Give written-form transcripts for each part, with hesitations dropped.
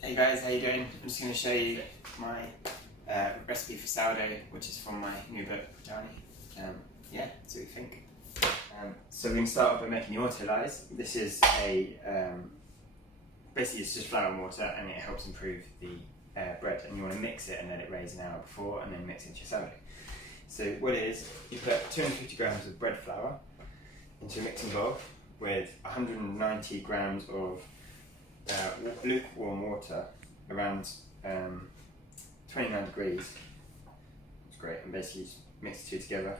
Hey guys, how you doing? I'm just going to show you my recipe for sourdough, which is from my new book, Pritani. Yeah, see what you think. So we're going to start off by making the autolyse. This is basically it's just flour and water, and it helps improve the bread. And you want to mix it and let it raise an hour before, and then mix it into your sourdough. So what it is, you put 250 grams of bread flour into a mixing bowl with 190 grams of lukewarm water around 29 degrees. It's great, and basically just mix the two together.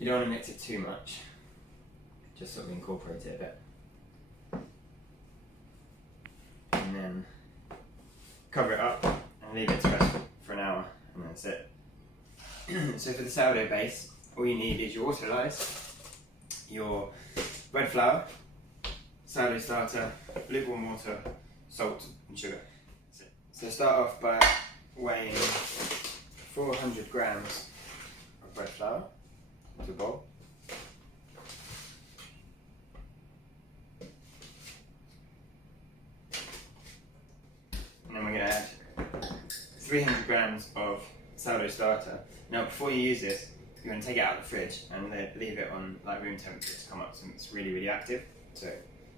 You don't want to mix it too much, just sort of incorporate it a bit. And then cover it up and leave it to rest for an hour, and that's it. So for the sourdough base, all you need is your autolyse, your bread flour, sourdough starter, lukewarm water, salt and sugar. That's it. So start off by weighing 400 grams of bread flour into a bowl. And then we're going to add 300 grams of sourdough starter. Now before you use this, you're going to take it out of the fridge and leave it on like room temperature to come up, so it's really, really active. So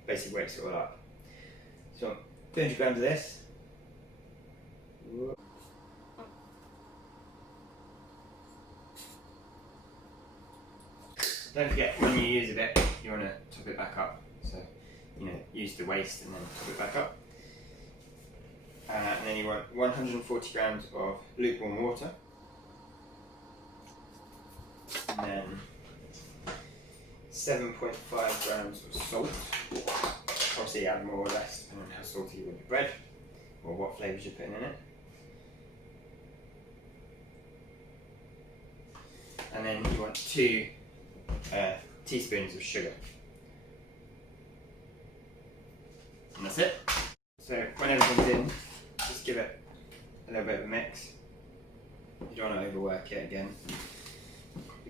basically wakes it all up. So 200 grams of this. Don't forget, when you use a bit, you want to top it back up. So, use the waste and then top it back up. And then you want 140 grams of lukewarm water. And then 7.5 grams of salt. Obviously add more or less depending on how salty you want your bread or what flavours you're putting in it. And then you want 2 teaspoons of sugar. And that's it. So when everything's in, just give it a little bit of a mix. You don't want to overwork it again.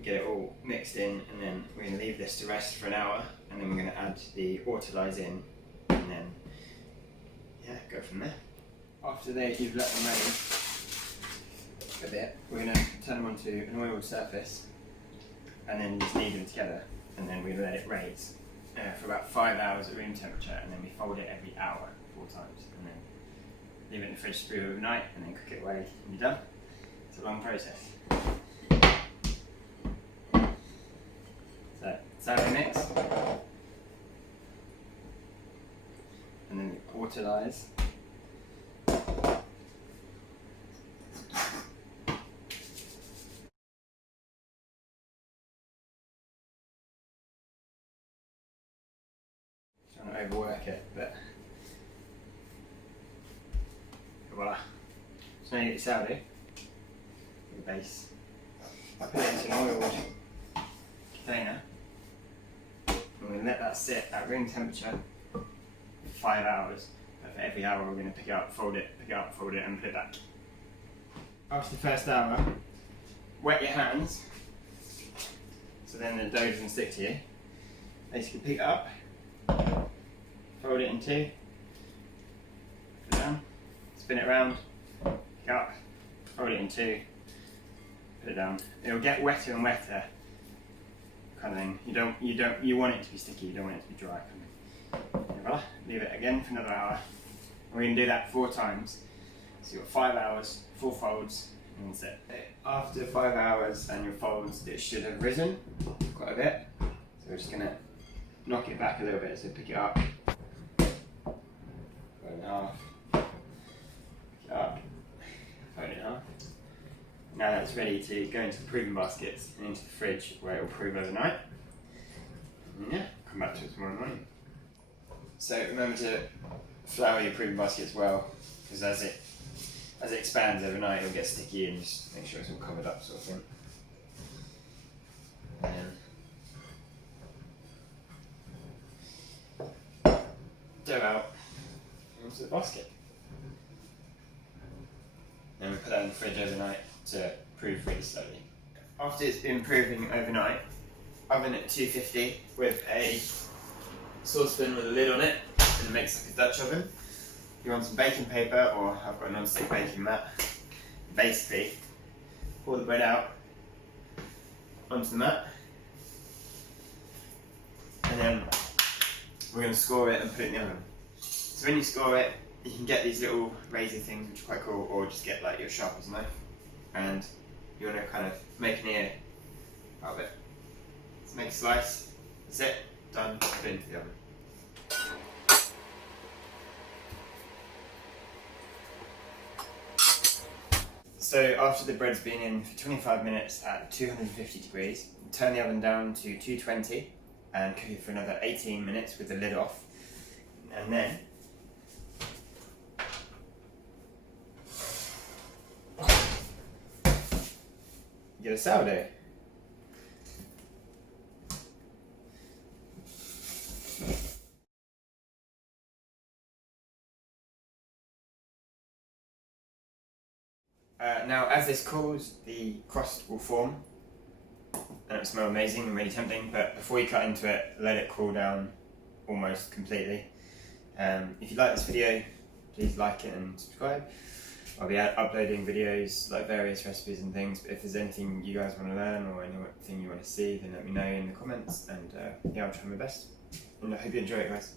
Get it all mixed in, and then we're going to leave this to rest for an hour, and then we're going to add the autolyse in, and then go from there. After you've let them raise a bit, we're going to turn them onto an oiled surface, and then just knead them together, and then we let it raise for about 5 hours at room temperature, and then we fold it every hour 4 times, and then leave it in the fridge to brew overnight, and then cook it away, and you're done. It's a long process. So, sourdough mix, and then the autolyse. Don't want to overwork it, but voila. So now you get your sourdough, your base. I put it into an oiled container. We're going to let that sit at room temperature for 5 hours. But for every hour we're going to pick it up, fold it, and put it back. After the first hour, wet your hands so then the dough doesn't stick to you. Basically pick it up, fold it in 2, put it down, spin it around, pick it up, fold it in 2, put it down. It'll get wetter and wetter. Kind of thing. You want it to be sticky, you don't want it to be dry. And voila, leave it again for another hour. And we're going to do that 4 times. So you've got 5 hours, 4 folds, and that's it. After 5 hours and your folds, it should have risen quite a bit. So we're just going to knock it back a little bit. So pick it up, fold it in half, pick it up, fold it in half. Now that's ready to go into the proving baskets and into the fridge where it will prove overnight. And come back to it tomorrow morning. So remember to flour your proving basket as well, because as it expands overnight, it'll get sticky, and just make sure it's all covered up, sort of thing. And dough out into the basket. And we put that in the fridge overnight to prove really slowly. After it's been proving overnight, oven at 250 with a saucepan with a lid on it, and it makes like a Dutch oven. If you want some baking paper, or I've got a non-stick baking mat, basically pour the bread out onto the mat, and then we're going to score it and put it in the oven. So when you score it, you can get these little razor things, which are quite cool, or just get like your sharper's knife, and you want to kind of make an ear out of it. So make a slice, that's it, done, put it into the oven. So after the bread's been in for 25 minutes at 250 degrees, turn the oven down to 220 and cook it for another 18 minutes with the lid off, and then get a sourdough. Now as this cools, the crust will form and it will smell amazing and really tempting, but before you cut into it, let it cool down almost completely. If you like this video, please like it and subscribe. I'll be uploading videos, like various recipes and things, but if there's anything you guys want to learn or anything you want to see, then let me know in the comments, and yeah, I'll try my best. And I hope you enjoy it, guys.